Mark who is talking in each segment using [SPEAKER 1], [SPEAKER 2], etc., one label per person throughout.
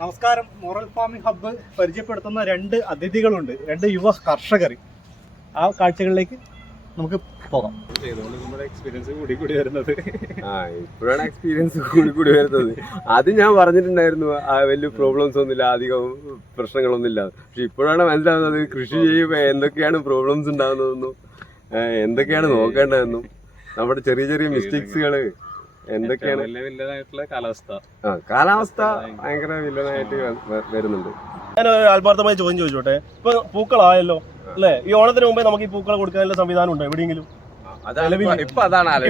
[SPEAKER 1] നമസ്കാരം. Moral farming hub പരിചയപ്പെടുത്തുന്ന രണ്ട് അതിഥികളുണ്ട്. രണ്ട് യുവ കർഷകർ. ആ കാഴ്ചകളിലേക്ക് നമുക്ക് പോകാം.
[SPEAKER 2] ചെയ്തുകൊണ്ട് നമ്മുടെ എക്സ്പീരിയൻസ് കൂടി കൂടി വരുന്നത്.
[SPEAKER 3] ആ ഇപ്പോഴാണ് എക്സ്പീരിയൻസ് കൂടി കൂടി വരുന്നത്. അത് ഞാൻ പറഞ്ഞിട്ടുണ്ടായിരുന്നു. ആ വലിയ പ്രോബ്ലംസ് ഒന്നുമില്ല. അധികം പ്രശ്നങ്ങളൊന്നുമില്ല. പക്ഷെ ഇപ്പോഴാണ് മനസ്സിലാവുന്നത് കൃഷി ചെയ്യുമ്പോൾ എന്തൊക്കെയാണ് പ്രോബ്ലംസ് ഉണ്ടാകുന്നതെന്നും എന്തൊക്കെയാണ് നോക്കേണ്ടതെന്നും. നമ്മുടെ ചെറിയ ചെറിയ മിസ്റ്റേക്സുകൾ എന്തൊക്കെയാണ്?
[SPEAKER 2] വലിയ വലിയതായിട്ടുള്ള കാലാവസ്ഥ.
[SPEAKER 3] ആ കാലാവസ്ഥ ഭയങ്കര. വില്ലനായിട്ട് വരുന്നുണ്ട്.
[SPEAKER 4] ഞാൻ ഒരു ആത്മാർത്ഥമായ ചോദ്യം ചോദിച്ചോട്ടെ? ഇപ്പൊ പൂക്കളായല്ലോ അല്ലെ? ഈ ഓണത്തിന് മുമ്പേ നമുക്ക് ഈ പൂക്കൾ കൊടുക്കാനുള്ള സംവിധാനം ഉണ്ടോ എവിടെയെങ്കിലും
[SPEAKER 3] അതാണ് ഇപ്പൊ- അതാണ്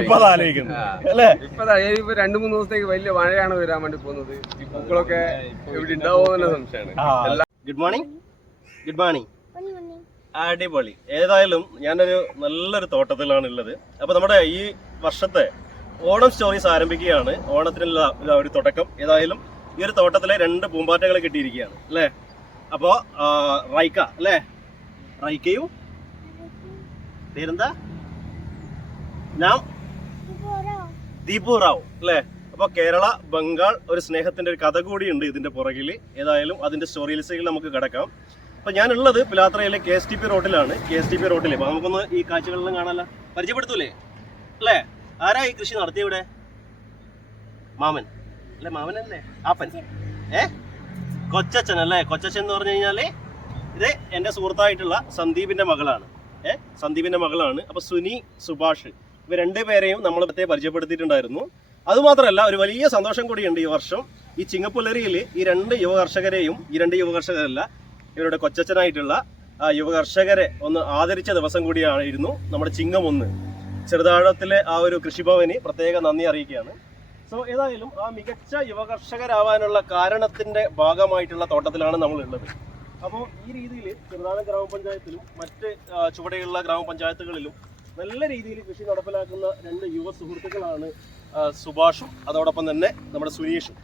[SPEAKER 4] ഇപ്പൊ
[SPEAKER 3] രണ്ടു മൂന്ന് ദിവസത്തേക്ക് വലിയ മഴയാണ് വരാൻ വേണ്ടി പോകുന്നത്. ഈ പൂക്കളൊക്കെ എവിടെ ഉണ്ടാവുമോ സംശയമാണ്.
[SPEAKER 4] ഗുഡ് മോർണിംഗ് ഗുഡ് മോർണിംഗ് അടിപൊളി. ഏതായാലും ഞാനൊരു നല്ലൊരു തോട്ടത്തിലാണ് ഉള്ളത് അപ്പൊ നമ്മുടെ ഈ വർഷത്തെ ഓണം സ്റ്റോറീസ് ആരംഭിക്കുകയാണ്. ഓണത്തിനുള്ള ഒരു തുടക്കം. ഏതായാലും ഈ ഒരു തോട്ടത്തിലെ രണ്ട് പൂമ്പാറ്റകളെ കിട്ടിയിരിക്കുകയാണ് അല്ലേ? അപ്പോ ആ, റൈക്ക അല്ലേ? റൈക്കയും പേരെന്താ? ഞാൻ ദീപു റാവു അല്ലേ? അപ്പൊ കേരള ബംഗാൾ ഒരു സ്നേഹത്തിന്റെ ഒരു കഥ കൂടിയുണ്ട് ഇതിന്റെ പുറകിൽ ഏതായാലും അതിന്റെ സ്റ്റോറിയിൽസിൽ നമുക്ക് കിടക്കാം. അപ്പൊ ഞാനുള്ളത് പിലാത്രയിലെ കെ എസ് ടി പി റോഡിലാണ് കെ എസ് ടി പി റോഡിൽ അപ്പൊ നമുക്കൊന്ന് ഈ കാഴ്ചകളെല്ലാം കാണാനല്ല പരിചയപ്പെടുത്തൂലേ? അല്ലേ? ആരാ ഈ കൃഷി നടത്തിയ ഇവിടെ? മാമൻ. അല്ലേ മാമനല്ലേ? ആപ്പൻ. ഏ? കൊച്ചച്ഛൻ അല്ലേ? കൊച്ചച്ഛൻ എന്ന് പറഞ്ഞു കഴിഞ്ഞാൽ ഇത് എന്റെ സുഹൃത്തായിട്ടുള്ള സന്ദീപിന്റെ മകളാണ്. ഏ? സന്ദീപിന്റെ മകളാണ്. അപ്പൊ സുനി സുഭാഷ് ഇവ രണ്ടുപേരെയും നമ്മൾ പ്രത്യേക പരിചയപ്പെടുത്തിയിട്ടുണ്ടായിരുന്നു. അതുമാത്രമല്ല ഒരു വലിയ സന്തോഷം കൂടിയുണ്ട് ഈ വർഷം. ഈ ചിങ്ങപ്പുലരിയിൽ ഈ രണ്ട് യുവ കർഷകരെയും ഈ രണ്ട് യുവ കർഷകരല്ല ഇവരുടെ കൊച്ചച്ഛനായിട്ടുള്ള ആ യുവ കർഷകരെ ഒന്ന് ആദരിച്ച ദിവസം കൂടിയായിരുന്നു നമ്മുടെ ചിങ്ങം ഒന്ന് ചെറുതാഴത്തിലെ ആ ഒരു കൃഷിഭവന് പ്രത്യേക നന്ദി അറിയിക്കുകയാണ്. സോ ഏതായാലും ആ മികച്ച യുവ കർഷകരാവാനുള്ള കാരണത്തിന്റെ ഭാഗമായിട്ടുള്ള തോട്ടത്തിലാണ് നമ്മൾ ഉള്ളത് അപ്പോൾ ഈ രീതിയിൽ ചെറുതാഴം ഗ്രാമപഞ്ചായത്തിലും മറ്റ് ചുവടെയുള്ള ഗ്രാമപഞ്ചായത്തുകളിലും നല്ല രീതിയിൽ കൃഷി നടപ്പിലാക്കുന്ന രണ്ട് യുവ സുഹൃത്തുക്കളാണ് സുഭാഷും അതോടൊപ്പം തന്നെ നമ്മുടെ സുനീഷും.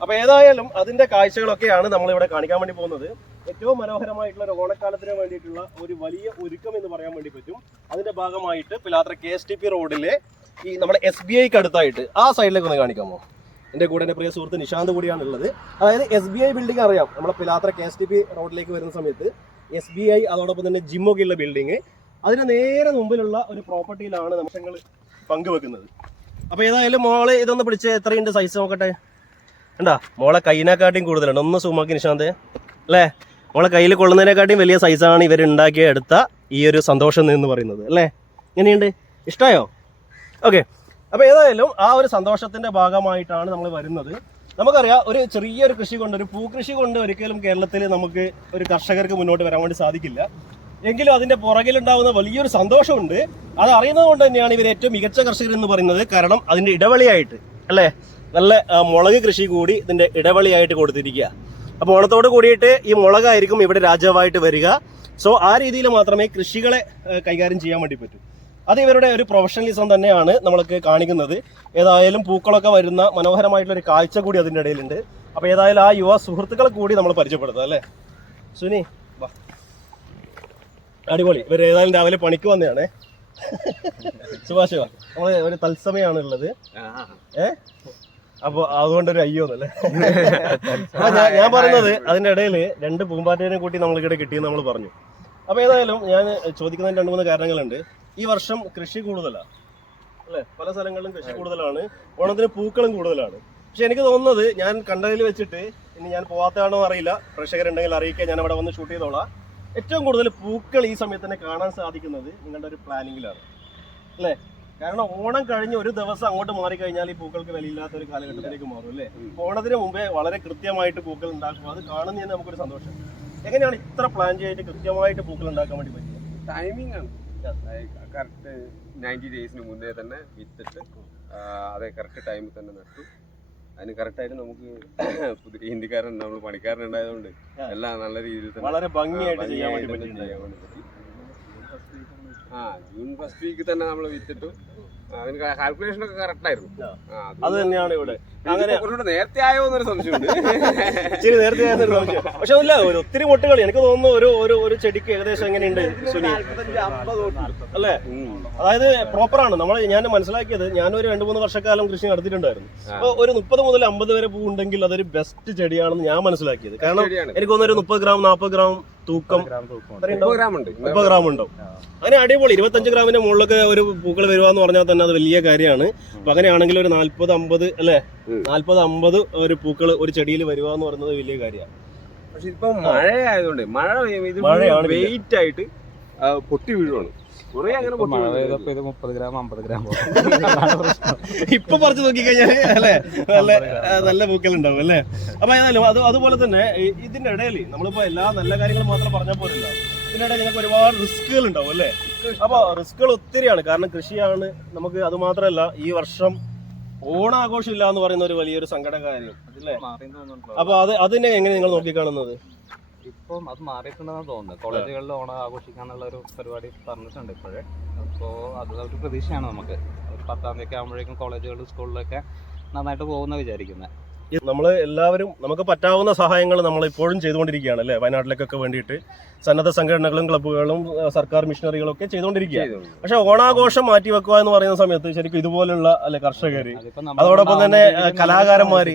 [SPEAKER 4] അപ്പോൾ ഏതായാലും അതിന്റെ കാഴ്ചകളൊക്കെയാണ് നമ്മളിവിടെ കാണിക്കാൻ വേണ്ടി പോകുന്നത്. ഏറ്റവും മനോഹരമായിട്ടുള്ള ഒരു ഓണക്കാലത്തിന് വേണ്ടിയിട്ടുള്ള ഒരു വലിയ ഒരുക്കം എന്ന് പറയാൻ വേണ്ടി പറ്റും. അതിന്റെ ഭാഗമായിട്ട് Pilathara K S T P റോഡിലെ ഈ നമ്മുടെ എസ് ബി ഐക്ക് അടുത്തായിട്ട് ആ സൈഡിലേക്ക് ഒന്ന് കാണിക്കാമോ? എന്റെ കൂടെ എന്റെ പ്രിയ സുഹൃത്ത് നിശാന്ത് കൂടിയാണ് ഉള്ളത് അതായത് എസ് ബി ഐ ബിൽഡിംഗ് അറിയാം. നമ്മുടെ Pilathara K S T P റോഡിലേക്ക് വരുന്ന സമയത്ത് എസ് ബി ഐ അതോടൊപ്പം തന്നെ ജിമ്മൊക്കെ ഉള്ള ബിൽഡിംഗ് അതിന് നേരെ മുമ്പിലുള്ള ഒരു പ്രോപ്പർട്ടിയിലാണ് നിമിഷങ്ങൾ പങ്കുവെക്കുന്നത്. അപ്പോൾ ഏതായാലും മോൾ ഇതൊന്ന് പിടിച്ച് എത്രയുണ്ട് സൈസ് നോക്കട്ടെ? ഉണ്ടാ മോളെ കൈനാക്കാട്ടിയും കൂടുതലുണ്ട് ഒന്ന് സൂമാക്കി നിശാന്ത്. അല്ലേ? മോളെ കയ്യിൽ കൊള്ളുന്നതിനെക്കാട്ടിയും വലിയ സൈസാണ് ഇവർ ഉണ്ടാക്കി എടുത്ത ഈ ഒരു സന്തോഷം എന്ന് പറയുന്നത് അല്ലേ? എങ്ങനെയുണ്ട്? ഇഷ്ടമായോ ഓക്കെ അപ്പോൾ ഏതായാലും ആ ഒരു സന്തോഷത്തിന്റെ ഭാഗമായിട്ടാണ് നമ്മൾ വരുന്നത്. നമുക്കറിയാം ഒരു ചെറിയൊരു കൃഷി കൊണ്ട് ഒരു പൂക്കൃഷി കൊണ്ട് ഒരിക്കലും കേരളത്തിൽ നമുക്ക് ഒരു കർഷകർക്ക് മുന്നോട്ട് വരാൻ വേണ്ടി സാധിക്കില്ല. എങ്കിലും അതിന്റെ പുറകിലുണ്ടാവുന്ന വലിയൊരു സന്തോഷമുണ്ട്. അത് അറിയുന്നത് കൊണ്ട് തന്നെയാണ് ഇവർ ഏറ്റവും മികച്ച കർഷകർ എന്ന് പറയുന്നത്. കാരണം അതിന്റെ ഇടവളിയായിട്ട് അല്ലേ? നല്ല മുളക് കൃഷി കൂടി ഇതിന്റെ ഇടവളിയായിട്ട് കൊടുത്തിരിക്കുക. അപ്പോൾ ഓണത്തോട് കൂടിയിട്ട് ഈ മുളകായിരിക്കും ഇവിടെ രാജാവായിട്ട് വരിക. സോ ആ രീതിയിൽ മാത്രമേ കൃഷികളെ കൈകാര്യം ചെയ്യാൻ വേണ്ടി പറ്റൂ. അത് ഇവരുടെ ഒരു പ്രൊഫഷണലിസം തന്നെയാണ് നമ്മൾക്ക് കാണിക്കുന്നത്. ഏതായാലും പൂക്കളൊക്കെ വരുന്ന മനോഹരമായിട്ടുള്ള ഒരു കാഴ്ച കൂടി അതിന്റെ ഇടയിലുണ്ട്. അപ്പോൾ ഏതായാലും ആ യുവ സുഹൃത്തുക്കളെ കൂടി നമ്മൾ പരിചയപ്പെടുത്തുക അല്ലേ? സുനി വാ. അടിപൊളി. ഇവർ ഏതായാലും രാവിലെ പണിക്ക് വന്നതാണേ. സുഭാഷ് നമ്മൾ ഒരു തത്സമയാണുള്ളത്. ഏ? അപ്പൊ അതുകൊണ്ട് ഒരു അയ്യോ എന്നല്ലേ? ഞാൻ- പറയുന്നത് അതിന്റെ ഇടയിൽ രണ്ട് പൂമ്പാറ്റേനെ കൂട്ടി നമ്മൾക്കിടെ കിട്ടിയെന്ന് നമ്മൾ പറഞ്ഞു. അപ്പൊ ഏതായാലും ഞാൻ ചോദിക്കുന്നതിന് രണ്ട് മൂന്ന് കാരണങ്ങളുണ്ട്. ഈ വർഷം കൃഷി കൂടുതലാണ് അല്ലെ? പല സ്ഥലങ്ങളിലും കൃഷി കൂടുതലാണ്. ഓണത്തിന് പൂക്കളും കൂടുതലാണ്. പക്ഷെ എനിക്ക് തോന്നുന്നത് ഞാൻ കണ്ടതിൽ വെച്ചിട്ട് ഇനി ഞാൻ പോവാത്തതാണോ അറിയില്ല. പ്രേക്ഷകരുണ്ടെങ്കിൽ അറിയിക്കാൻ ഞാൻ അവിടെ വന്ന് ഷൂട്ട് ചെയ്തോളാം. ഏറ്റവും കൂടുതൽ പൂക്കൾ ഈ സമയത്ത് തന്നെ കാണാൻ സാധിക്കുന്നത് നിങ്ങളുടെ ഒരു പ്ലാനിങ്ങിലാണ് അല്ലേ? കാരണം ഓണം കഴിഞ്ഞ് ഒരു ദിവസം അങ്ങോട്ട് മാറിക്കഴിഞ്ഞാൽ ഈ പൂക്കൾക്ക് വിലയില്ലാത്ത ഒരു കാലഘട്ടത്തിലേക്ക് മാറും അല്ലേ? ഓണത്തിന് മുമ്പേ വളരെ കൃത്യമായിട്ട് പൂക്കൾ ഉണ്ടാക്കും. അത് കാണുന്നതിന് നമുക്കൊരു സന്തോഷം. എങ്ങനെയാണ് ഇത്ര പ്ലാൻ ചെയ്തിട്ട് കൃത്യമായിട്ട് പൂക്കൾ ഉണ്ടാക്കാൻ വേണ്ടി പറ്റിയത്?
[SPEAKER 3] ടൈമിംഗ് ആണ്. കറക്റ്റ് നയന്റി ഡേയ്സിന് മുന്നേ തന്നെ വിത്തിട്ട് അത് കറക്റ്റ് ടൈമിൽ തന്നെ നട്ടു. അതിന് കറക്റ്റായിട്ട് നമുക്ക് പുതിയ ഹിന്ദിക്കാരൻ നമ്മൾ പണിക്കാരൻ ഉണ്ടായതുകൊണ്ട് എല്ലാം നല്ല രീതിയിൽ തന്നെ
[SPEAKER 4] വളരെ ഭംഗിയായിട്ട് ചെയ്യാൻ വേണ്ടി
[SPEAKER 3] പറ്റി. ആ ജൂൺ ഫസ്റ്റ് വീക്ക് തന്നെ നമ്മൾ വിത്തിട്ടു. അതിന് കാൽക്കുലേഷൻ ഒക്കെ കറക്റ്റ് ആയിരുന്നു.
[SPEAKER 4] അത് തന്നെയാണ് ഇവിടെ. അങ്ങനെ
[SPEAKER 3] കുറച്ചുകൂടെ നേരത്തെ ആയോ എന്നൊരു സംശയമുണ്ട്.
[SPEAKER 4] ഇച്ചിരി നേരത്തെ ആയിരുന്നു സംശയം. പക്ഷെ അതല്ല ഒരു ഒത്തിരി മുട്ടുകൾ എനിക്ക് തോന്നുന്നു ഒരു ഒരു ഒരു ചെടിക്ക് ഏകദേശം എങ്ങനെയുണ്ട് സുനി? അല്ലേ? അതായത് പ്രോപ്പർ ആണ്. നമ്മൾ ഞാൻ മനസ്സിലാക്കിയത് ഞാനൊരു രണ്ട് മൂന്ന് വർഷക്കാലം കൃഷി നടത്തിയിട്ടുണ്ടായിരുന്നു. അപ്പൊ ഒരു മുപ്പത് മുതൽ അമ്പത് വരെ പൂ ഉണ്ടെങ്കിൽ അതൊരു ബെസ്റ്റ് ചെടിയാണെന്ന് ഞാൻ മനസ്സിലാക്കിയത്. കാരണം എനിക്ക് തോന്നുന്നു ഒരു മുപ്പത് ഗ്രാം നാൽപ്പത് ഗ്രാം തൂക്കം.
[SPEAKER 3] മുപ്പത് ഗ്രാം
[SPEAKER 4] ഉണ്ടാവും. അങ്ങനെ അടിപൊളി. ഇരുപത്തഞ്ച് ഗ്രാമിന്റെ മുകളിലൊക്കെ ഒരു പൂക്കൾ വരുവാന്ന് പറഞ്ഞാൽ തന്നെ അത് വലിയ കാര്യമാണ്. അപ്പൊ അങ്ങനെയാണെങ്കിൽ ഒരു നാല്പത് അമ്പത് അല്ലെ. നാല്പത് അമ്പത് ഒരു പൂക്കൾ ഒരു ചെടിയിൽ വരുവാന്ന് പറയുന്നത് വലിയ കാര്യമാണ്.
[SPEAKER 3] പക്ഷെ ഇപ്പൊ മഴ ആയതുകൊണ്ട് മഴ ഇത് വെയിറ്റ് ആയിട്ട് പൊട്ടി വീഴുവാണ്.
[SPEAKER 2] മഴ പെയ്തപ്പോ ഇത് മുപ്പത് ഗ്രാം അമ്പത് ഗ്രാം
[SPEAKER 4] ഇപ്പൊ പറിച്ചു നോക്കിക്കഴിഞ്ഞാൽ അല്ലെ? നല്ല നല്ല പൂക്കൾ ഉണ്ടാവും അല്ലെ? അപ്പൊ ഏതായാലും അത് അതുപോലെ തന്നെ ഇതിന്റെ ഇടയിൽ നമ്മളിപ്പോ എല്ലാ നല്ല കാര്യങ്ങളും മാത്രം പറഞ്ഞാൽ പോലില്ല ഇതിന്റെ ഇടയിൽ നിങ്ങൾക്ക് ഒരുപാട് റിസ്കുകൾ ഉണ്ടാവും അല്ലെ? അപ്പൊ റിസ്കുകൾ ഒത്തിരിയാണ്. കാരണം കൃഷിയാണ്. നമുക്ക് അത് മാത്രമല്ല ഈ വർഷം ഓണാഘോഷം ഇല്ല എന്ന് പറയുന്ന ഒരു വലിയൊരു സങ്കട കാര്യം അല്ലേ അപ്പൊ അത് അതിനെ എങ്ങനെ നിങ്ങൾ നോക്കിക്കാണുന്നത്?
[SPEAKER 2] ഇപ്പം അത് മാറിയിട്ടുണ്ടെന്ന് തോന്നുന്നു കോളേജുകളിൽ ഓണം ആഘോഷിക്കാനുള്ള ഒരു പരിപാടി പറഞ്ഞിട്ടുണ്ട് ഇപ്പോഴേ. അപ്പോൾ അത് ഒരു പ്രതീക്ഷയാണ് നമുക്ക്. പത്താം തീയതി ഒക്കെ ആകുമ്പോഴേക്കും കോളേജുകളിലും സ്കൂളിലൊക്കെ നന്നായിട്ട് പോകുന്ന വിചാരിക്കുന്നത്
[SPEAKER 4] നമ്മൾ എല്ലാവരും നമുക്ക് പറ്റാവുന്ന സഹായങ്ങൾ നമ്മൾ ഇപ്പോഴും ചെയ്തുകൊണ്ടിരിക്കുകയാണ് അല്ലേ? വയനാട്ടിലേക്കൊക്കെ വേണ്ടിയിട്ട്. സന്നദ്ധ സംഘടനകളും ക്ലബ്ബുകളും സർക്കാർ മിഷനറികളും ഒക്കെ
[SPEAKER 3] ചെയ്തുകൊണ്ടിരിക്കുകയാണ്.
[SPEAKER 4] പക്ഷെ ഓണാഘോഷം മാറ്റി വെക്കുക എന്ന് പറയുന്ന സമയത്ത് ശരിക്കും ഇതുപോലുള്ള അല്ലെ
[SPEAKER 2] കർഷകർ
[SPEAKER 4] അതോടൊപ്പം തന്നെ, കലാകാരന്മാര്.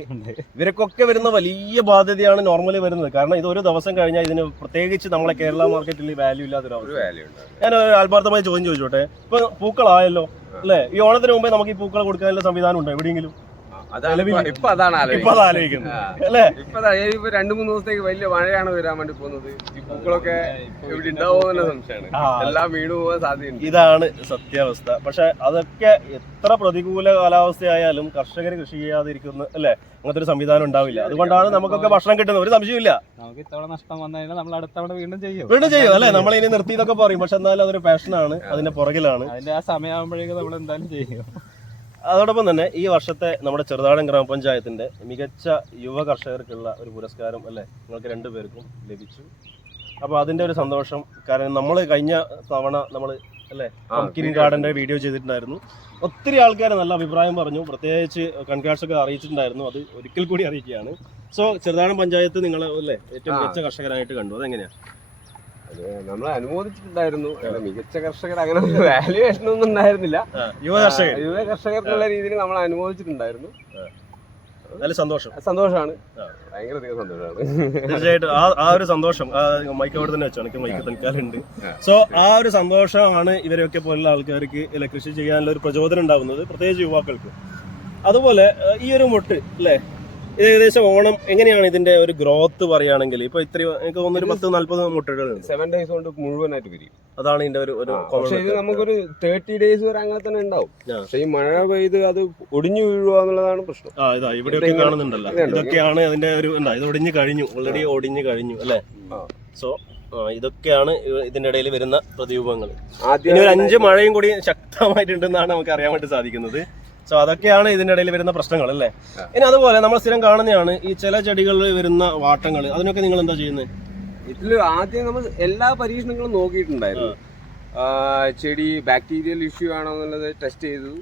[SPEAKER 4] ഇവർക്കൊക്കെ വരുന്ന വലിയ ബാധ്യതയാണ് നോർമലി വരുന്നത്. കാരണം ഇത് ഒരു ദിവസം കഴിഞ്ഞാൽ ഇതിന് പ്രത്യേകിച്ച് നമ്മളെ കേരള മാർക്കറ്റിൽ വാല്യൂ ഇല്ലാത്തൊരു ഞാൻ ഒരു ആത്മാർത്ഥമായി ചോദ്യം ചോദിച്ചോട്ടെ? ഇപ്പൊ പൂക്കളായല്ലോ അല്ലെ? ഈ ഓണത്തിന് മുമ്പേ നമുക്ക് ഈ പൂക്കൾ കൊടുക്കാനുള്ള സംവിധാനം ഉണ്ടോ എവിടെയെങ്കിലും?
[SPEAKER 3] ഇപ്പൊ- അതാണ്
[SPEAKER 4] ഇപ്പൊ
[SPEAKER 3] രണ്ടു മൂന്ന് ദിവസത്തേക്ക് വലിയ മഴയാണ് വരാൻ വേണ്ടി പോകുന്നത്. ഈ പൂക്കളൊക്കെ ഇവിടെ ഉണ്ടാവുമോ എന്ന സംശയമാണ്. എല്ലാം വീണു പോകാൻ സാധ്യതയുണ്ട്.
[SPEAKER 4] ഇതാണ് സത്യാവസ്ഥ. പക്ഷെ അതൊക്കെ എത്ര പ്രതികൂല കാലാവസ്ഥയായാലും കർഷകർ കൃഷി ചെയ്യാതിരിക്കുന്ന അല്ലെ? അങ്ങനത്തെ ഒരു സംവിധാനം ഉണ്ടാവില്ല. അതുകൊണ്ടാണ് നമുക്കൊക്കെ ഭക്ഷണം കിട്ടുന്നത്. ഒരു സംശയമില്ല
[SPEAKER 2] നമുക്ക് ഇത്തവണ നഷ്ടം വന്നു കഴിഞ്ഞാൽ നമ്മൾ അടുത്ത തവണ വീണ്ടും ചെയ്യും.
[SPEAKER 4] വീണ്ടും ചെയ്യും. അല്ലെ? നമ്മൾ ഇനി നിർത്തി എന്നൊക്കെ പറയും. പക്ഷെ എന്നാലും അതൊരു പാഷനാണ് അതിന്റെ പുറകിലാണ്.
[SPEAKER 2] അതിന്റെ ആ സമയമാകുമ്പോഴേക്കും നമ്മൾ എന്തായാലും ചെയ്യും.
[SPEAKER 4] അതോടൊപ്പം തന്നെ ഈ വർഷത്തെ നമ്മുടെ ചെറുതാടൻ ഗ്രാമപഞ്ചായത്തിന്റെ മികച്ച യുവ കർഷകർക്കുള്ള ഒരു പുരസ്കാരം അല്ലെ നിങ്ങൾക്ക് രണ്ടുപേർക്കും ലഭിച്ചു. അപ്പോൾ അതിന്റെ ഒരു സന്തോഷം കാരണം നമ്മൾ കഴിഞ്ഞ തവണ നമ്മൾ അല്ലേ പംകിൻ ഗാർഡന്റെ വീഡിയോ ചെയ്തിട്ടുണ്ടായിരുന്നു. ഒത്തിരി ആൾക്കാർ നല്ല അഭിപ്രായം പറഞ്ഞു പ്രത്യേകിച്ച് കൺഗ്രാറ്റ്സ് ഒക്കെ അറിയിച്ചിട്ടുണ്ടായിരുന്നു അത് ഒരിക്കൽ കൂടി അറിയിക്കുകയാണ്. സോ ചെറുതാഴം പഞ്ചായത്ത് നിങ്ങൾ അല്ലേ ഏറ്റവും മികച്ച കർഷകരായിട്ട് കണ്ടു. അതെങ്ങനെയാ?
[SPEAKER 3] നമ്മൾ അനുമോദിച്ചിട്ടുണ്ടായിരുന്നു. മികച്ച കർഷകർ അങ്ങനെ വാല്യുവേഷൻ ഒന്നും ഉണ്ടായിരുന്നില്ല.
[SPEAKER 4] യുവ കർഷകർ
[SPEAKER 3] യുവ കർഷകർക്കുള്ള രീതിയിൽ നമ്മൾ അനുമോദിച്ചിട്ടുണ്ടായിരുന്നു.
[SPEAKER 4] നല്ല സന്തോഷം.
[SPEAKER 3] സന്തോഷമാണ്.
[SPEAKER 4] തീർച്ചയായിട്ടും ആ ആ ഒരു സന്തോഷം. മൈക്ക് അവിടെ തന്നെ വെച്ചാണ് എനിക്ക് മൈക്ക്
[SPEAKER 3] തൽക്കാലുണ്ട്
[SPEAKER 4] സോ ആ ഒരു സന്തോഷമാണ് ഇവരെയൊക്കെ പോലുള്ള ആൾക്കാർക്ക് കൃഷി ചെയ്യാനുള്ള ഒരു പ്രചോദനം ഉണ്ടാവുന്നത് പ്രത്യേകിച്ച് യുവാക്കൾക്ക്. അതുപോലെ ഈ ഒരു മുട്ട് അല്ലേ? ഇത് ഏകദേശം ഓണം എങ്ങനെയാണ് ഇതിന്റെ ഒരു ഗ്രോത്ത് പറയുകയാണെങ്കിൽ? ഇപ്പൊ ഇത്ര എനിക്ക് തോന്നുന്നു ഒരു പത്ത് നാല്പത് മുട്ടകളുണ്ട്
[SPEAKER 3] സെവൻ ഡേയ്സ് കൊണ്ട് മുഴുവനായിട്ട് വിരിയും
[SPEAKER 4] അതാണ് ഇതിന്റെ ഒരു ഒരു
[SPEAKER 3] പക്ഷേ ഇത് നമുക്കൊരു തേർട്ടി ഡേയ്സ് വരെ അങ്ങനെ തന്നെ ഉണ്ടാവും. പക്ഷെ ഈ മഴ പെയ്ത് അത് ഒടിഞ്ഞു വീഴുക എന്നുള്ളതാണ് പ്രശ്നം.
[SPEAKER 4] ആ ഇതാ ഇവിടെയൊക്കെ കാണുന്നുണ്ടല്ലോ. ഇതൊക്കെയാണ് അതിന്റെ ഒരു എന്താ ഇത് ഒടിഞ്ഞു കഴിഞ്ഞു. ഓൾറെഡി ഒടിഞ്ഞു കഴിഞ്ഞു അല്ലേ? സോ ഇതൊക്കെയാണ് ഇതിന്റെ ഇടയിൽ വരുന്ന പ്രതിരൂപങ്ങൾ. ഇനി ഒരു അഞ്ച് മഴയും കൂടി ശക്തമായിട്ടുണ്ടെന്നാണ് നമുക്ക് അറിയാൻ വേണ്ടി സാധിക്കുന്നത്. സോ അതൊക്കെയാണ് ഇതിന്റെ ഇടയിൽ വരുന്ന പ്രശ്നങ്ങൾ അല്ലേ. ഇനി അതുപോലെ നമ്മൾ സ്ഥിരം കാണുന്നതാണ് ഈ ചില ചെടികളിൽ വരുന്ന വാട്ടങ്ങൾ. അതിനൊക്കെ നിങ്ങൾ എന്താ ചെയ്യുന്നത്
[SPEAKER 3] ഇതിൽ ആദ്യം നമ്മൾ എല്ലാ പരീക്ഷണങ്ങളും നോക്കിയിട്ടുണ്ടായിരുന്നു. ചെടി ബാക്ടീരിയൽ ഇഷ്യൂ ആണോ എന്നുള്ളത് ടെസ്റ്റ് ചെയ്തു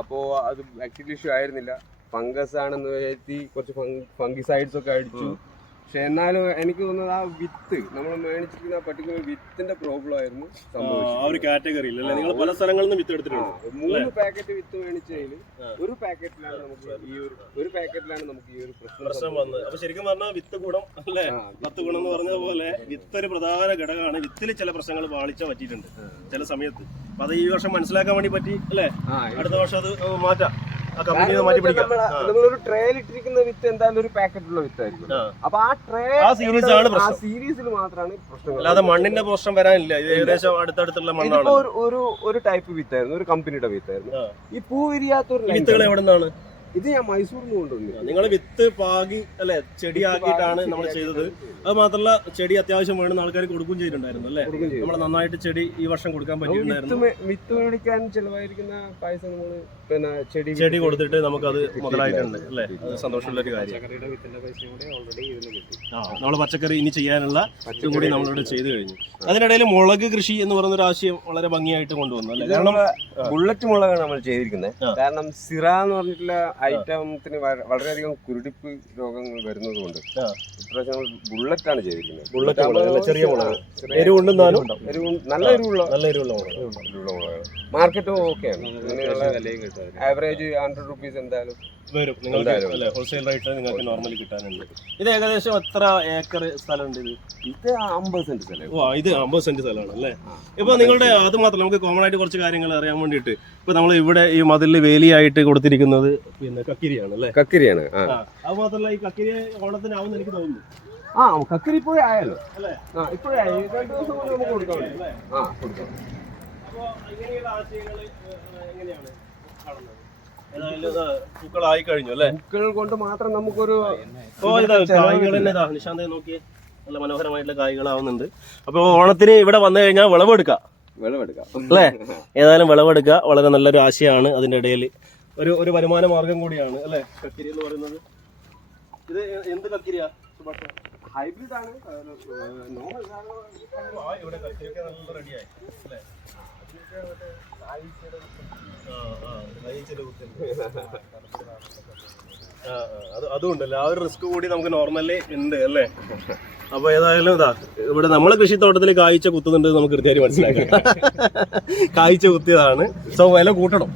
[SPEAKER 3] അപ്പോ അത് ബാക്ടീരിയൽ ഇഷ്യൂ ആയിരുന്നില്ല. ഫംഗസ് ആണെന്ന് കരുതി കുറച്ച് ഫംഗിസൈഡ്സ് ഒക്കെ അടിച്ചു. പക്ഷെ എന്നാലും എനിക്ക് തോന്നുന്നത് ആ വിത്ത് നമ്മൾ മേടിച്ചിരിക്കുന്ന പർട്ടിക്കുലർ വിത്തിന്റെ പ്രോബ്ലം ആയിരുന്നു
[SPEAKER 4] ആ ഒരു കാറ്റഗറി അല്ലേ? നിങ്ങൾ പല സ്ഥലങ്ങളിൽ നിന്ന് വിത്ത് എടുത്തിട്ടുണ്ട്.
[SPEAKER 3] മൂന്ന് പാക്കറ്റ് വിത്ത് മേടിച്ചതിൽ ഒരു പാക്കറ്റിലാണ് നമുക്ക് ഈ ഒരു ഒരു പാക്കറ്റിലാണ് നമുക്ക് ഈ ഒരു പ്രശ്നം
[SPEAKER 4] വന്നത്. അപ്പൊ ശരിക്കും പറഞ്ഞാൽ വിത്ത് ഗുണം അല്ലേ? പത്ത് ഗുണം എന്ന് പറഞ്ഞ പോലെ വിത്ത് ഒരു പ്രധാന ഘടകമാണ്. വിത്തിൽ ചില പ്രശ്നങ്ങൾ പാളിച്ച പറ്റിയിട്ടുണ്ട് ചില സമയത്ത്. അപ്പൊ അത് ഈ വർഷം മനസ്സിലാക്കാൻ വേണ്ടി പറ്റി അല്ലേ? അടുത്ത വർഷം അത് മാറ്റാം.
[SPEAKER 3] നമ്മളൊരു ട്രേയിൽ ഇട്ടിരിക്കുന്ന വിത്ത് എന്തായാലും ഒരു പാക്കറ്റുള്ള വിത്തായിരിക്കും. അപ്പൊ ആ ട്രേ
[SPEAKER 4] ആ series ആണ്.
[SPEAKER 3] ആ സീരീസിൽ മാത്രമാണ് പ്രശ്നം
[SPEAKER 4] അല്ലാതെ മണ്ണിന്റെ പ്രശ്നം വരാനില്ല. ഇത് ഏകദേശം അടുത്തടുത്തുള്ള മണ്ണാണ്.
[SPEAKER 3] ഒരു ഒരു ടൈപ്പ് വിത്തായിരുന്നു. ഒരു കമ്പനിയുടെ വിത്തായിരുന്നു. ഈ പൂ വിരിയാത്തൊരു
[SPEAKER 4] വിത്തുകൾ. എവിടെ നിന്നാണ്
[SPEAKER 3] ഇത് ഞാൻ മൈസൂരിൽ നിന്ന് കൊണ്ടുവന്നു
[SPEAKER 4] നിങ്ങൾ വിത്ത് പാകി അല്ലെ ചെടിയാക്കിയിട്ടാണ് നമ്മൾ ചെയ്തത്. അത് മാത്രമല്ല ചെടി അത്യാവശ്യം വേണ്ടുന്ന ആൾക്കാർ കൊടുക്കുകയും ചെയ്തിട്ടുണ്ടായിരുന്നു അല്ലേ? നമ്മൾ നന്നായിട്ട് ചെടി ഈ വർഷം കൊടുക്കാൻ പറ്റിയിട്ടുണ്ടായിരുന്നു.
[SPEAKER 3] വിത്ത് മേടിക്കാൻ ചിലവായിരിക്കുന്ന പൈസ നമ്മൾ പിന്നെ ചെടി
[SPEAKER 4] ചെടി കൊടുത്തിട്ട് നമുക്കത് മുതലായിട്ടുണ്ട് അല്ലേ? അത് സന്തോഷമുള്ള ഒരു കാര്യം.
[SPEAKER 2] പച്ചക്കറിയുടെ വിത്തിന്റെ പൈസയും കൂടി ഓൾറെഡി ഇതിന് കിട്ടി.
[SPEAKER 4] ആ നമ്മൾ പച്ചക്കറി ഇനി ചെയ്യാനുള്ള ഇതും
[SPEAKER 3] പച്ചക്കറി
[SPEAKER 4] കൂടി നമ്മളിവിടെ ചെയ്തു കഴിഞ്ഞു. അതിനിടയിൽ മുളക് കൃഷി എന്ന് പറയുന്ന ഒരു ആശയം വളരെ ഭംഗിയായിട്ട് കൊണ്ടുവന്നു അല്ലേ? കാരണം
[SPEAKER 3] ബുള്ളറ്റ് മുളകാണ് നമ്മൾ ചെയ്തിരിക്കുന്നത്. കാരണം സിറ എന്ന് പറഞ്ഞിട്ടുള്ള ഐറ്റത്തിന് വളരെയധികം കുരുടിപ്പ് രോഗങ്ങൾ വരുന്നത് കൊണ്ട്. ഇപ്രാവശ്യം ബുള്ളറ്റ് ആണ് ചെയ്തിരിക്കുന്നത്.
[SPEAKER 4] ബുള്ളറ്റ് മുളക്? ചെറിയ മുളക്.
[SPEAKER 3] എരിവ് നല്ല എരിവുള്ള
[SPEAKER 4] നല്ല എരിവുള്ള മുളക്.
[SPEAKER 3] മാർക്കറ്റ് ഓക്കെയാണ് ആവറേജ് ഹൺഡ്രഡ് റുപ്പീസ് എന്തായാലും.
[SPEAKER 4] വരും. നിങ്ങൾക്ക്. അല്ലേ? ഹോൾസെയിൽ റേറ്റ് നിങ്ങൾക്ക് നോർമലി കിട്ടാനുണ്ട്. ഇത് ഏകദേശം എത്ര ഏക്കർ സ്ഥലമുണ്ട് ഇത്?
[SPEAKER 3] ഇത് അമ്പത് സെന്റ് സ്ഥലം.
[SPEAKER 4] ഓ ഇത് അമ്പത് സെന്റ് സ്ഥലമാണ് അല്ലേ? ഇപ്പൊ നിങ്ങളുടെ അത് മാത്രം നമുക്ക് കോമൺ ആയിട്ട് കുറച്ച് കാര്യങ്ങൾ അറിയാൻ വേണ്ടിയിട്ട്. ഇപ്പൊ നമ്മൾ ഇവിടെ ഈ മതിലിൽ വേലിയായിട്ട് കൊടുത്തിരിക്കുന്നത് പിന്നെ കക്കിരിയാണ് അല്ലേ?
[SPEAKER 3] കക്കിരിയാണ്
[SPEAKER 4] അത് മാത്രമല്ല ഈ കക്കിരി ഓണത്തിനാവും എനിക്ക് തോന്നുന്നു.
[SPEAKER 3] ആ കക്കിരി ഇപ്പോഴേ ആയാലോ
[SPEAKER 4] അല്ലേ?
[SPEAKER 3] ആ ഇപ്പോഴേ രണ്ട് ദിവസം കൊണ്ട് നമുക്ക് കൊടുക്കാം. ആ കൊടുക്കാം.
[SPEAKER 4] അപ്പോൾ ഇങ്ങനെയുള്ള ആശയങ്ങൾ എങ്ങനെയാണ് കാണുന്നത്? പൂക്കളായി കഴിഞ്ഞു അല്ലേ?
[SPEAKER 3] പൂക്കൾ കൊണ്ട് മാത്രം നമുക്കൊരു
[SPEAKER 4] നിശാന്ത നോക്കിയേ. നല്ല മനോഹരമായിട്ടുള്ള കായ്കളാവുന്നുണ്ട്. അപ്പോൾ ഓണത്തിന് ഇവിടെ വന്നു കഴിഞ്ഞാൽ വിളവെടുക്കാം.
[SPEAKER 3] വിളവെടുക്കാം.
[SPEAKER 4] അല്ലേ? ഏതായാലും വിളവെടുക്കുക വളരെ നല്ലൊരു ആശയമാണ് അതിന്റെ ഇടയിൽ. ഒരു ഒരു വരുമാന മാർഗം കൂടിയാണ് അല്ലേ? കക്കിരി എന്ന് പറയുന്നത്. ഇത് എന്ത് കക്കിരിയാ സുഭാഷ്?
[SPEAKER 3] ഹൈബ്രിഡ് ആണ്
[SPEAKER 4] ഇവിടെ നല്ല റെഡിയായി അല്ലേ ആ, ആ, അത് ഒരു റിസ്ക് കൂടി നമുക്ക് നോർമലി ഉണ്ട് അല്ലേ? അപ്പൊ ഏതായാലും ഇതാ ഇവിടെ നമ്മളെ കൃഷിത്തോട്ടത്തിൽ കായ്ച്ച കുത്തുന്നുണ്ട് നമുക്ക് കൃത്യമായിട്ട് മനസ്സിലാക്കി. കായ്ച്ച കുത്തിയതാണ്. സോ വില കൂട്ടണം.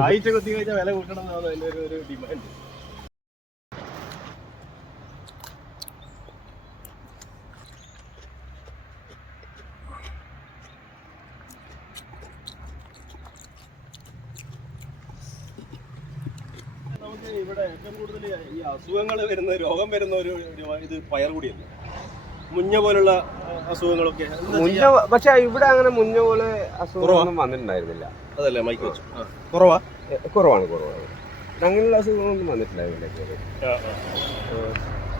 [SPEAKER 4] കായ്ച്ച കുത്തി കഴിഞ്ഞാൽ വില കൂട്ടണം എന്നാണ് അതിന്റെ ഒരു ഡിമാൻഡ് ഇവിടെ ഏറ്റവും കൂടുതൽ ഈ അസുഖങ്ങൾ വരുന്ന രോഗം വരുന്ന ഒരു ഇത് പയർ കൂടിയല്ലേ? മുഞ്ഞ പോലുള്ള അസുഖങ്ങളൊക്കെ
[SPEAKER 3] മുഞ്ഞ പക്ഷെ ഇവിടെ അങ്ങനെ മുഞ്ഞ പോലെ അസുഖങ്ങളൊന്നും വന്നിട്ടുണ്ടായിരുന്നില്ല.
[SPEAKER 4] അതല്ലേ മൈക്ക് വെച്ചു. കുറവാ?
[SPEAKER 3] കുറവാണ് കുറവാണ്. അങ്ങനെയുള്ള അസുഖങ്ങളൊന്നും വന്നിട്ടുണ്ടായിരുന്നില്ല.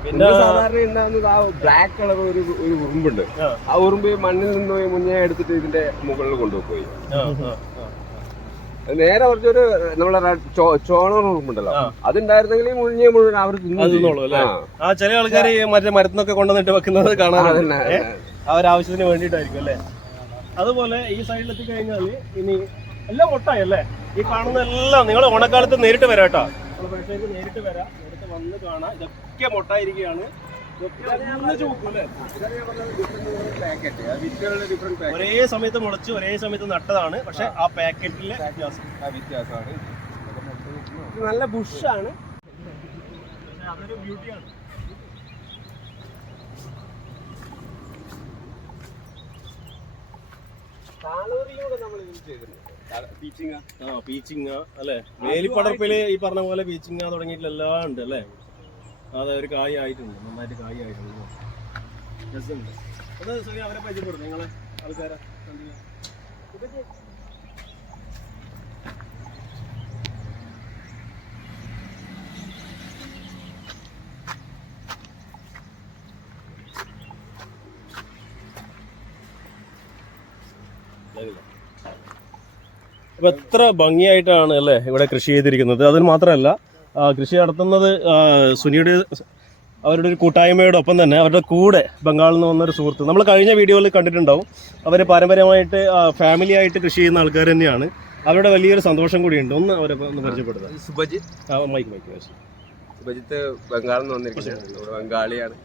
[SPEAKER 4] പിന്നെ
[SPEAKER 3] സാധാരണ ഉണ്ടാകുന്നത് ആ ബ്ലാക്ക് കളർ ഒരു ഒരു ഉറുമ്പുണ്ട്.
[SPEAKER 4] ആ.
[SPEAKER 3] ഉറുമ്പ് മണ്ണിൽ നിന്ന് പോയി മുന്നേ എടുത്തിട്ട് ഇതിന്റെ മുകളിൽ കൊണ്ടുപോയി. നേരെ കുറച്ചൊരു നമ്മളെ ചോണ റൂമുണ്ടല്ലോ
[SPEAKER 4] ആ.
[SPEAKER 3] അതുണ്ടായിരുന്നെങ്കിൽ മുഴിഞ്ഞ മുഴുവൻ അവർ
[SPEAKER 4] അല്ലേ? ആ. ചില ആൾക്കാർ മറ്റേ മരത്തിനൊക്കെ കൊണ്ടുവന്നിട്ട് വെക്കുന്നത് കാണാൻ അവരാവശ്യത്തിന് വേണ്ടിയിട്ടായിരിക്കും അല്ലേ? അതുപോലെ ഈ സൈഡിൽ എത്തി കഴിഞ്ഞാൽ ഇനി എല്ലാം ഒട്ടായി അല്ലേ ഈ കാണുന്ന എല്ലാം നിങ്ങൾ ഓണക്കാലത്ത് നേരിട്ട് വരാം കേട്ടോ. നേരിട്ട് വരാം. നേരിട്ട് വന്ന് കാണാം. ഇതൊക്കെ മൊട്ടായിരിക്കുകയാണ്. ഒരേ സമയത്ത് മുളച്ച് ഒരേ സമയത്ത് നട്ടതാണ്. പക്ഷെ ആ പാക്കറ്റിലെ വ്യത്യാസം.
[SPEAKER 3] വ്യത്യാസമാണ്. നല്ല ബുഷാണ്.
[SPEAKER 4] അതൊരു ബ്യൂട്ടിയാണ്. പീച്ചിങ്ങ. അല്ലെ? വേലിപ്പടർപ്പിൽ ഈ പറഞ്ഞ പോലെ പീച്ചിങ്ങ തുടങ്ങിയിട്ടുള്ള എല്ലാം ഉണ്ട് അല്ലേ? അതെ ഒരു കായ് ആയിട്ടുണ്ട് നന്നായിട്ട് കായ് ആയിട്ടുണ്ട്. രസമുണ്ട്. അത് ശരി അവരെ പരിചയപ്പെടും. നിങ്ങളെ ആൾക്കാരെ. അപ്പൊ എത്ര ഭംഗിയായിട്ടാണ് അല്ലേ ഇവിടെ കൃഷി ചെയ്തിരിക്കുന്നത്? അതിന് മാത്രമല്ല കൃഷി നടത്തുന്നത് സുനിയുടെ അവരുടെ ഒരു കൂട്ടായ്മയോടൊപ്പം തന്നെ അവരുടെ കൂടെ ബംഗാളിൽ നിന്ന് വന്നൊരു സുഹൃത്ത്. നമ്മൾ കഴിഞ്ഞ വീഡിയോയിൽ കണ്ടിട്ടുണ്ടാവും. അവർ പാരമ്പര്യമായിട്ട് ഫാമിലി ആയിട്ട് കൃഷി ചെയ്യുന്ന ആൾക്കാർ തന്നെയാണ്. അവരുടെ വലിയൊരു സന്തോഷം കൂടിയുണ്ട്. ഒന്ന് അവരെ ഒന്ന് പരിചയപ്പെടുത്താം.
[SPEAKER 3] സുഭജിത്ത്
[SPEAKER 4] മൈക്ക് മൈക്ക്.
[SPEAKER 3] സുഭജിത്ത് ബംഗാളിൽ നിന്ന് വന്നിരിക്കുന്നത്. ബംഗാളിയാണ്.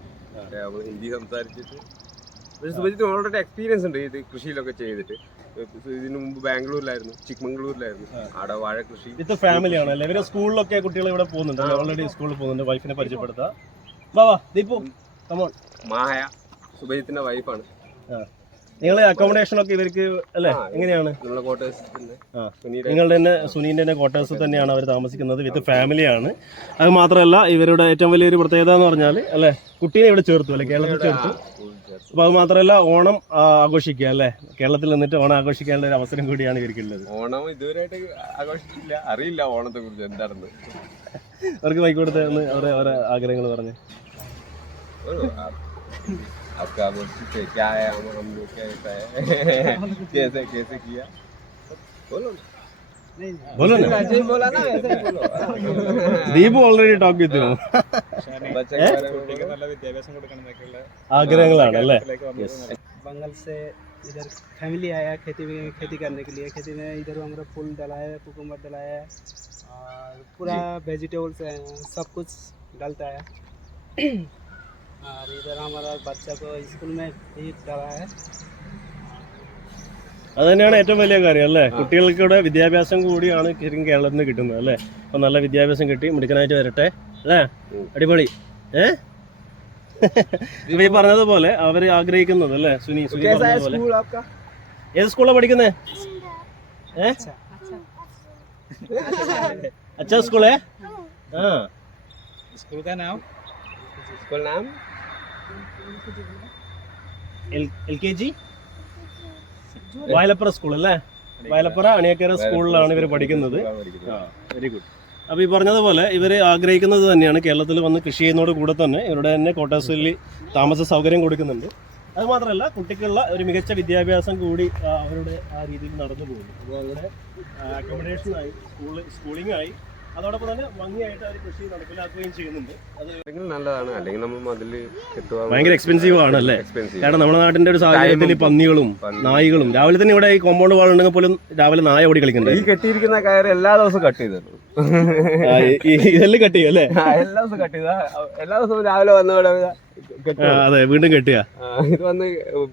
[SPEAKER 3] ഹിന്ദി സംസാരിച്ചിട്ട്. സുഭജിത്ത് ഓൾറെഡി എക്സ്പീരിയൻസ് ഉണ്ട് ഇത് കൃഷിയിലൊക്കെ ചെയ്തിട്ട്. ഇതിനു മുമ്പ് ബാംഗ്ലൂരിലായിരുന്നു ചിക്മംഗ്ലൂരിലായിരുന്നു. അവിടെ വാഴ കൃഷി.
[SPEAKER 4] ഇത് ഫാമിലിയാണ് അല്ലേ ഇവരെ സ്കൂളിലൊക്കെ കുട്ടികൾ ഇവിടെ പോകുന്നുണ്ട് ഓൾറെഡി സ്കൂളിൽ പോകുന്നുണ്ട് വൈഫിനെ പരിചയപ്പെടുത്താം. വാ വാ ദീപു കമോൺ
[SPEAKER 3] മായ സുബൈത്തിന്റെ വൈഫാണ്
[SPEAKER 4] നിങ്ങൾ അക്കോമഡേഷൻ ഒക്കെ ഇവർക്ക് അല്ലേ? എങ്ങനെയാണ്. നിങ്ങളുടെ തന്നെ സുനീന്റെ തന്നെ ക്വാർട്ടേഴ്സിൽ തന്നെയാണ് അവർ താമസിക്കുന്നത്. വിത്ത് ഫാമിലിയാണ് അത് മാത്രമല്ല ഇവരുടെ ഏറ്റവും വലിയൊരു പ്രത്യേകത എന്ന് പറഞ്ഞാൽ അല്ലേ? കുട്ടീനെ ഇവിടെ ചേർത്തു അല്ലെ? കേരളത്തിൽ ചേർത്തു. അപ്പൊ അത് മാത്രമല്ല ഓണം ആഘോഷിക്കുക അല്ലേ? കേരളത്തിൽ നിന്നിട്ട് ഓണം ആഘോഷിക്കാനുള്ള ഒരു അവസരം കൂടിയാണ് ഇവർക്കുള്ളത്.
[SPEAKER 3] ഓണം ഇതുവരെയായിട്ട് ആഘോഷിച്ചില്ല. അറിയില്ല ഓണത്തെ കുറിച്ച് എന്താണെന്ന്.
[SPEAKER 4] അവർക്ക് ബൈക്ക് കൊടുത്ത് അവരെ ഓരോ ആഗ്രഹങ്ങൾ പറഞ്ഞ്.
[SPEAKER 3] बोलो आप आपका वो से क्या है हम हम लोग कैसा है कैसे कैसे किया बोलो ना
[SPEAKER 4] बोलो ना
[SPEAKER 3] वैसे ही बोला ना वैसे ही बोलो
[SPEAKER 4] ദീപു ഓൾറെഡി ടോക്ക് ചെയ്തു
[SPEAKER 3] बच्चे के बारे में
[SPEAKER 2] കുട്ടിക്ക്
[SPEAKER 3] बोलो
[SPEAKER 2] നല്ല വിദ്യാഭ്യാസം കൊടുക്കണമെന്നൊക്കെയുള്ള
[SPEAKER 4] ആഗ്രഹങ്ങളാണ് അല്ലേ
[SPEAKER 2] ഇതിലേക്ക് വന്നിരുന്നത്
[SPEAKER 5] बंगाल से इधर फैमिली आया खेती में खेती करने के लिए खेती में इधर हमारा फूल डलाया है कुकुम्बर डलाया है और पूरा वेजिटेबल्स सब कुछ डलता है और इधर हमारा बच्चा को स्कूल में भी डला है
[SPEAKER 4] അത് തന്നെയാണ് ഏറ്റവും വലിയ കാര്യം അല്ലേ കുട്ടികൾക്കൂടെ വിദ്യാഭ്യാസം കൂടിയാണ് ശരിക്കും കേരളത്തിൽ നിന്ന് കിട്ടുന്നത് അല്ലേ അപ്പൊ നല്ല വിദ്യാഭ്യാസം കിട്ടി മിടുക്കനായിട്ട് വരട്ടെ അല്ലേ
[SPEAKER 3] ഉം.
[SPEAKER 4] അടിപൊളി ഏ ഇപ്പൊ ഈ പറഞ്ഞതുപോലെ അവര് ആഗ്രഹിക്കുന്നത് അല്ലേ സുനി സുനി
[SPEAKER 3] कैसा है
[SPEAKER 4] പറഞ്ഞതുപോലെ
[SPEAKER 3] स्कूल आपका
[SPEAKER 4] ഏത് സ്കൂളാണ് പഠിക്കുന്നത് ഏ
[SPEAKER 5] अच्छा
[SPEAKER 4] അച്ഛാ സ്കൂളേ ആ
[SPEAKER 2] स्कूल का नाम
[SPEAKER 3] स्कूल नाम
[SPEAKER 4] L K G? Vayalappura school അല്ലേ? വയലപ്പുറ അണിയക്കര സ്കൂളിലാണ് ഇവർ പഠിക്കുന്നത്. വെരി ഗുഡ് അപ്പോൾ ഈ പറഞ്ഞതുപോലെ ഇവർ ആഗ്രഹിക്കുന്നത് തന്നെയാണ് കേരളത്തിൽ വന്ന് കൃഷി ചെയ്യുന്നതോട് കൂടെ തന്നെ ഇവരുടെ തന്നെ ക്വാർട്ടേഴ്സിൽ താമസ സൗകര്യം കൊടുക്കുന്നുണ്ട്. അത് മാത്രമല്ല കുട്ടിക്കുള്ള ഒരു മികച്ച വിദ്യാഭ്യാസം കൂടി അവരുടെ ആ രീതിയിൽ നടന്നു പോകുന്നു. അപ്പോൾ അവരുടെ അക്കോമഡേഷനായി സ്കൂൾ സ്കൂളിംഗ് ആയി അതോടൊപ്പം തന്നെ ഭംഗിയായിട്ട് അവർ കൃഷി നടപ്പിലാക്കുകയും ചെയ്യുന്നുണ്ട്. അത്
[SPEAKER 3] അല്ലെങ്കിൽ നല്ലതാണ്. അല്ലെങ്കിൽ നമ്മൾ മതിൽ കെട്ടുക.
[SPEAKER 4] ഭയങ്കര എക്സ്പെൻസീവ് ആണല്ലേ?
[SPEAKER 3] എക്സ്പെൻസീവ്
[SPEAKER 4] കാരണം നമ്മുടെ നാട്ടിന്റെ ഒരു സാഹചര്യത്തിൽ പന്നികളും നായികളും രാവിലെ തന്നെ ഇവിടെ ഈ കോമ്പൗണ്ട് വാൾ ഉണ്ടെങ്കിൽ പോലും രാവിലെ നായ ഓടി കളിക്കുന്നുണ്ട് ഈ
[SPEAKER 3] കെട്ടിയിരിക്കുന്ന കയറ് എല്ലാ ദിവസവും കട്ട് ചെയ്തിട്ടു
[SPEAKER 4] ഇതെല്ലാം കട്ട് ചെയ്യും അല്ലേ?
[SPEAKER 3] എല്ലാ ദിവസവും കട്ട് ചെയ്താ എല്ലാ ദിവസവും രാവിലെ
[SPEAKER 4] വന്ന അതെ വീണ്ടും
[SPEAKER 3] കെട്ടിയാ ഇത് വന്ന്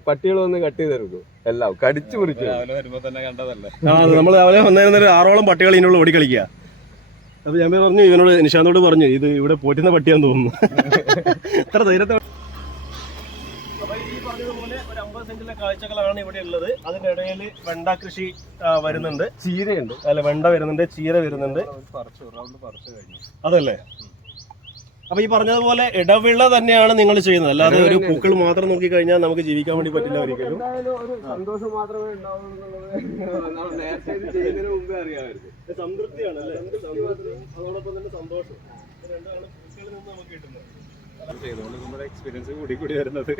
[SPEAKER 3] പട്ടികൾ വന്ന് കട്ട് ചെയ്തെടുക്കും എല്ലാം കടിച്ചു പിടിച്ചു
[SPEAKER 2] രാവിലെ വരുമ്പോ തന്നെ കണ്ടതല്ലേ?
[SPEAKER 4] ആ നമ്മൾ രാവിലെ വന്നേരം ഒരു ആറോളം പട്ടികൾ ഇതിനുള്ള ഓടി കളിക്കുക. അപ്പൊ ഞാൻ പറഞ്ഞു ഇവനോട് നിഷാന്തോട് പറഞ്ഞു ഇത് ഇവിടെ പോറ്റുന്ന പട്ടിയാന്ന് തോന്നുന്നു. അത്ര ധൈര്യത്തെ സെന്റിലെ കാഴ്ചകളാണ് ഇവിടെ ഉള്ളത്. അതിനിടയിൽ വെണ്ട കൃഷി വരുന്നുണ്ട്.
[SPEAKER 3] ചീരയുണ്ട്.
[SPEAKER 4] അല്ല വെണ്ട വരുന്നുണ്ട് ചീര വരുന്നുണ്ട്. അതല്ലേ? അപ്പൊ ഈ പറഞ്ഞതുപോലെ ഇടവിള തന്നെയാണ് നിങ്ങൾ ചെയ്യുന്നത്. അല്ലാതെ ഒരു പൂക്കൾ മാത്രം നോക്കി കഴിഞ്ഞാൽ നമുക്ക് ജീവിക്കാൻ വേണ്ടി പറ്റില്ല ഒരിക്കലും.
[SPEAKER 3] എന്തായാലും ഒരു സന്തോഷം മാത്രമേ
[SPEAKER 4] സംതൃപ്തിയാണ് അതോടൊപ്പം തന്നെ സന്തോഷം. ഇത് രണ്ടാണ് പൂക്കളിൽ നിന്ന് നമുക്ക് കിട്ടുന്നത്.
[SPEAKER 2] ചെയ്തുകൊണ്ട് നമ്മുടെ എക്സ്പീരിയൻസ് കൂടി കൂടി വരുന്നത്.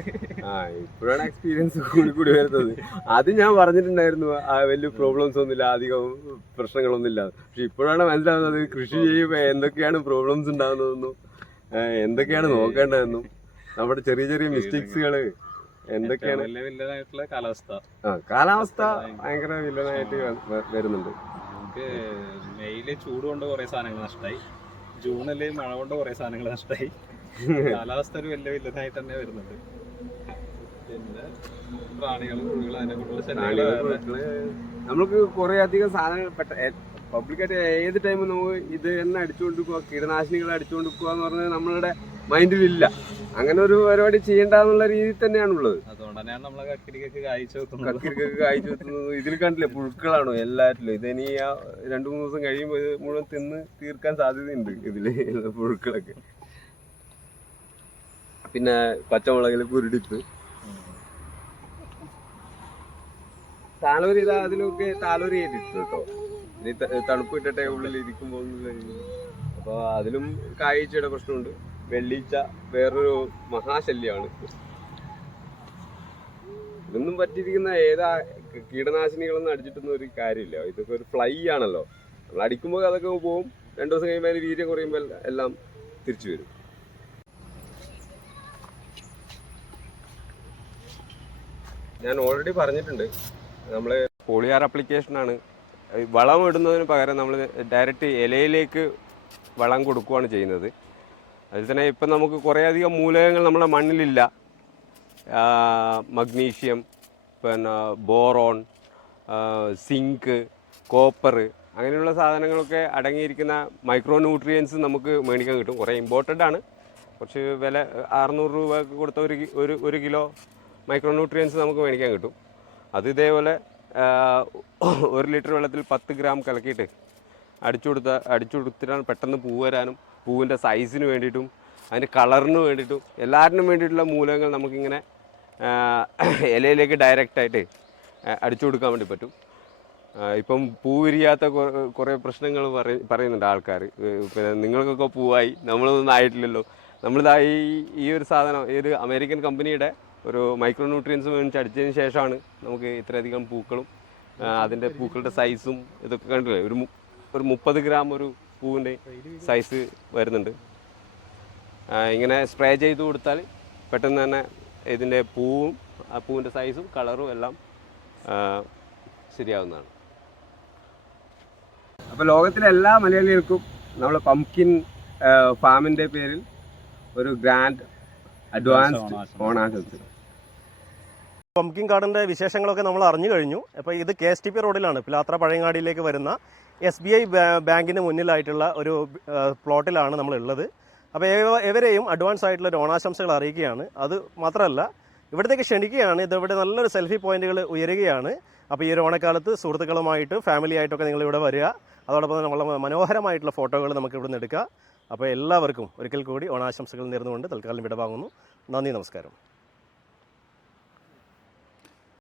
[SPEAKER 3] ആ ഇപ്പോഴാണ് എക്സ്പീരിയൻസ് കൂടി കൂടി വരുന്നത്. അത് ഞാൻ പറഞ്ഞിട്ടുണ്ടായിരുന്നു. ആ വലിയ പ്രോബ്ലംസ് ഒന്നുമില്ല അധികം പ്രശ്നങ്ങളൊന്നുമില്ല. പക്ഷെ ഇപ്പോഴാണ് മനസ്സിലാവുന്നത് കൃഷി ചെയ്യുമ്പോൾ എന്തൊക്കെയാണ് പ്രോബ്ലംസ് ഉണ്ടാകുന്നതെന്നും എന്തൊക്കെയാണ് നോക്കേണ്ടതെന്നും? നമ്മുടെ ചെറിയ ചെറിയ മിസ്റ്റേക്സുകൾ എന്തൊക്കെയാണ്?
[SPEAKER 2] കാലാവസ്ഥ.
[SPEAKER 3] ആ കാലാവസ്ഥ ഭയങ്കര വില്ലനായിട്ട് വരുന്നുണ്ട്.
[SPEAKER 2] നമുക്ക് മെയിൽ ചൂട് കൊണ്ട് കുറെ സാധനങ്ങൾ നഷ്ടമായി ജൂണിൽ മഴ കൊണ്ട് കുറെ സാധനങ്ങൾ നഷ്ടമായി കാലാവസ്ഥ ഒരു വലിയ വില്ലനായിട്ട് തന്നെ വരുന്നുണ്ട്. പിന്നെ പ്രാണികളും അതിനെ കൊണ്ടുള്ള.
[SPEAKER 3] നമുക്ക് കുറെ അധികം സാധനങ്ങൾ പെട്ട പബ്ലിക്കായിട്ട് ഏത് ടൈമും നമുക്ക് ഇത് തന്നെ അടിച്ചുകൊണ്ടിരിക്കുക കീടനാശിനികൾ അടിച്ചുകൊണ്ടിരിക്കുക എന്ന് പറഞ്ഞാൽ നമ്മളുടെ മൈൻഡിലില്ല അങ്ങനെ ഒരു പരിപാടി ചെയ്യേണ്ടെന്നുള്ള രീതിയിൽ തന്നെയാണുള്ളത്.
[SPEAKER 2] കക്കിരിക്കൊക്കെ കായ്ച്ചു വെക്കുന്നത്.
[SPEAKER 3] ഇതിൽ കണ്ടില്ലേ പുഴുക്കളാണോ എല്ലാറ്റിലും. ഇതിനി ആ രണ്ടു മൂന്ന് ദിവസം കഴിയുമ്പോൾ ഇത് മുഴുവൻ തിന്ന് തീർക്കാൻ സാധ്യതയുണ്ട് ഇതിൽ പുഴുക്കളൊക്കെ. പിന്നെ പച്ചമുളകിൽ കുരുടിപ്പ്. താലോരി ഇതാ അതിലൊക്കെ താലോരി ചെയ്തിട്ടുണ്ട് കേട്ടോ. ത- തണുപ്പ് ഇട്ടിട്ടേ ഉള്ളിൽ ഇരിക്കുമ്പോൾ അപ്പോൾ അതിലും കായ്ച്ചയുടെ പ്രശ്നമുണ്ട്. വെള്ളീച്ച വേറൊരു മഹാശല്യമാണ്. ഇതൊന്നും പറ്റിയിരിക്കുന്ന ഏതാ കീടനാശിനികളൊന്നും അടിച്ചിട്ടൊന്നും ഒരു കാര്യമില്ല. ഇതൊക്കെ ഒരു ഫ്ലൈ ആണല്ലോ. നമ്മൾ അടിക്കുമ്പോൾ അതൊക്കെ പോവും രണ്ടു ദിവസം കഴിയുമ്പോൾ അതിന് വീര്യം കുറയുമ്പോൾ എല്ലാം തിരിച്ചു വരും. ഞാൻ ഓൾറെഡി പറഞ്ഞിട്ടുണ്ട്. നമ്മൾ പോളിയാർ ആപ്ലിക്കേഷനാണ് വളം ഇടുന്നതിന് പകരം നമ്മൾ ഡയറക്റ്റ് ഇലയിലേക്ക് വളം കൊടുക്കുകയാണ് ചെയ്യുന്നത്. അതിൽ തന്നെ ഇപ്പം നമുക്ക് കുറേയധികം മൂലകങ്ങൾ നമ്മുടെ മണ്ണിലില്ല. മഗ്നീഷ്യം പിന്നെ ബോറോൺ സിങ്ക് കോപ്പർ അങ്ങനെയുള്ള സാധനങ്ങളൊക്കെ അടങ്ങിയിരിക്കുന്ന മൈക്രോ ന്യൂട്രിയൻസ് നമുക്ക് മേടിക്കാൻ കിട്ടും. കുറേ ഇമ്പോർട്ടന്റ് ആണ്. കുറച്ച് വില അറുന്നൂറ് രൂപ കൊടുത്ത ഒരു ഒരു ഒരു കിലോ മൈക്രോ ന്യൂട്രിയൻസ് നമുക്ക് മേടിക്കാൻ കിട്ടും. അത് ഇതേപോലെ ഒരു ലിറ്റർ വെള്ളത്തിൽ പത്ത് ഗ്രാം കലക്കിയിട്ട് അടിച്ചു കൊടുത്ത അടിച്ചു കൊടുത്തിട്ടാണ് പെട്ടെന്ന് പൂ വരാനും പൂവിന്റെ സൈസിന് വേണ്ടിയിട്ടും അതിന്റെ കളറിന് വേണ്ടിയിട്ടും എല്ലാറ്റിനും വേണ്ടിയിട്ടുള്ള മൂലകങ്ങൾ നമുക്കിങ്ങനെ ഇലയിലേക്ക് ഡയറക്റ്റായിട്ട് അടിച്ചു കൊടുക്കാൻ വേണ്ടി പറ്റും. ഇപ്പം പൂ വിരിയാത്ത കുറേ പ്രശ്നങ്ങൾ പറയ പറയുന്നുണ്ട് ആൾക്കാർ പിന്നെ നിങ്ങൾക്കൊക്കെ പൂവായി നമ്മളൊന്നും ആയിട്ടില്ലല്ലോ. നമ്മളിതാ ഈ ഈ ഒരു സാധനം ഒരു അമേരിക്കൻ കമ്പനിയുടെ ഒരു മൈക്രോ ന്യൂട്രിയൻസ് മേടിച്ച് അടിച്ചതിന് ശേഷമാണ് നമുക്ക് ഇത്രയധികം പൂക്കളും അതിന്റെ പൂക്കളുടെ സൈസും ഇതൊക്കെ കണ്ടില്ലേ? ഒരു ഒരു മുപ്പത് ഗ്രാം ഒരു പൂവിന്റെ സൈസ് വരുന്നുണ്ട്. ഇങ്ങനെ സ്പ്രേ ചെയ്ത് കൊടുത്താൽ പെട്ടെന്ന് തന്നെ ഇതിന്റെ പൂവും ആ പൂവിന്റെ സൈസും കളറും എല്ലാം ശരിയാവുന്നതാണ്. അപ്പോൾ ലോകത്തിലെ എല്ലാ മലയാളികൾക്കും നമ്മൾ പംകിൻ ഫാമിന്റെ പേരിൽ ഒരു ഗ്രാൻഡ് അഡ്വാൻസ്ഡ് ഓണാശംസകൾ.
[SPEAKER 4] പംകിൻ കാർഡിന്റെ വിശേഷങ്ങളൊക്കെ നമ്മൾ അറിഞ്ഞു കഴിഞ്ഞു. അപ്പോൾ ഇത് കെ എസ് ടി പി റോഡിലാണ് പിലാത്ര പഴയങ്ങാടിയിലേക്ക് വരുന്ന എസ് ബി ഐ ബാങ്കിന് മുന്നിലായിട്ടുള്ള ഒരു പ്ലോട്ടിലാണ് നമ്മൾ ഉള്ളത് അപ്പോൾ എവരെയും അഡ്വാൻസ് ആയിട്ടുള്ള ഒരു ഓണാശംസകൾ അറിയിക്കുകയാണ്. അത് മാത്രമല്ല ഇവിടത്തേക്ക് ക്ഷണിക്കുകയാണ്. ഇതിവിടെ നല്ലൊരു സെൽഫി പോയിന്റുകൾ ഉയരുകയാണ്. അപ്പോൾ ഈ ഒരു ഓണക്കാലത്ത് സുഹൃത്തുക്കളുമായിട്ട് ഫാമിലി ആയിട്ടൊക്കെ നിങ്ങൾ ഇവിടെ വരിക. അതോടൊപ്പം തന്നെ നമ്മളെ മനോഹരമായിട്ടുള്ള ഫോട്ടോകൾ നമുക്ക് ഇവിടെ നിന്ന് എടുക്കാം. അപ്പോൾ എല്ലാവർക്കും ഒരിക്കൽ കൂടി ഓണാശംസകൾ നേർന്നുകൊണ്ട് തൽക്കാലം വിടവാങ്ങുന്നു. നന്ദി നമസ്കാരം.